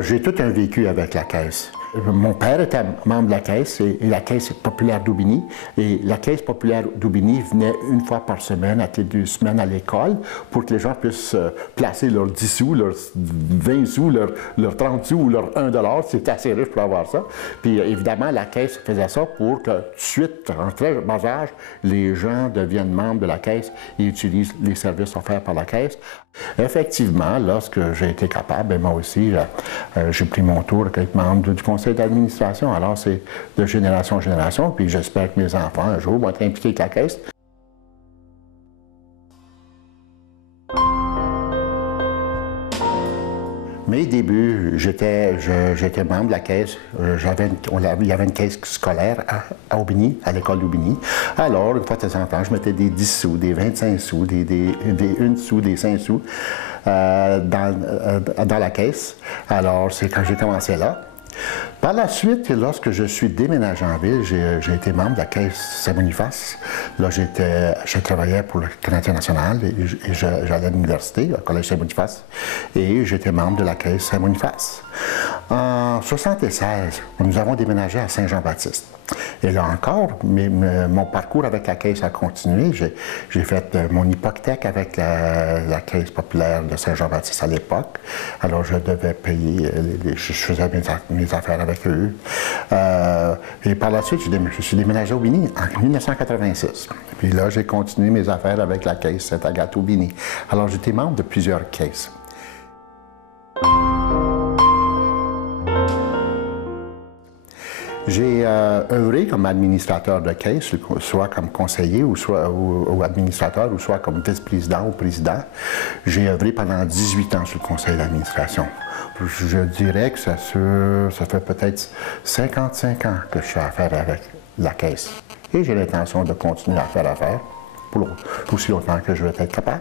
J'ai tout un vécu avec la Caisse. Mon père était membre de la Caisse et la Caisse populaire d'Aubigny. Et la Caisse populaire d'Aubigny venait une fois par semaine, à toutes les 2 semaines à l'école, pour que les gens puissent placer leurs 10 sous, leurs 20 sous, leurs 30 sous ou leurs 1 $. C'était assez riche pour avoir ça. Puis évidemment, la Caisse faisait ça pour que tout de suite, en très bas âge, les gens deviennent membres de la Caisse et utilisent les services offerts par la Caisse. Effectivement, lorsque j'ai été capable, moi aussi, j'ai pris mon tour d'être membre du conseil d'administration. Alors, c'est de génération en génération, puis j'espère que mes enfants, un jour, vont être impliqués avec la Caisse. Mes débuts, j'étais membre de la Caisse. Il y avait une caisse scolaire à Aubigny, à l'école d'Aubigny. Alors, une fois de temps en temps, je mettais des 10 sous, des 25 sous, des 1 sou, des 5 sous dans la caisse. Alors, c'est quand j'ai commencé là. Par la suite, lorsque je suis déménagé en ville, j'ai été membre de la Caisse Saint-Boniface. Là, je travaillais pour le Canadien national et j'allais à l'université, au Collège Saint-Boniface, et j'étais membre de la Caisse Saint-Boniface. En 1976, nous avons déménagé à Saint-Jean-Baptiste. Et là encore, mon parcours avec la Caisse a continué. J'ai fait mon hypothèque avec la Caisse populaire de Saint-Jean-Baptiste à l'époque. Alors, je devais payer, je faisais mes affaires avec eux. Et par la suite, je suis déménagé à Aubigny en 1986. Puis là, j'ai continué mes affaires avec la Caisse Sainte-Agathe-Aubigny. Alors, j'étais membre de plusieurs caisses. J'ai œuvré comme administrateur de caisse, soit comme conseiller ou administrateur, ou soit comme vice-président ou président. J'ai œuvré pendant 18 ans sur le conseil d'administration. Je dirais que ça fait peut-être 55 ans que je fais affaire avec la caisse. Et j'ai l'intention de continuer à faire affaire pour aussi longtemps que je vais être capable.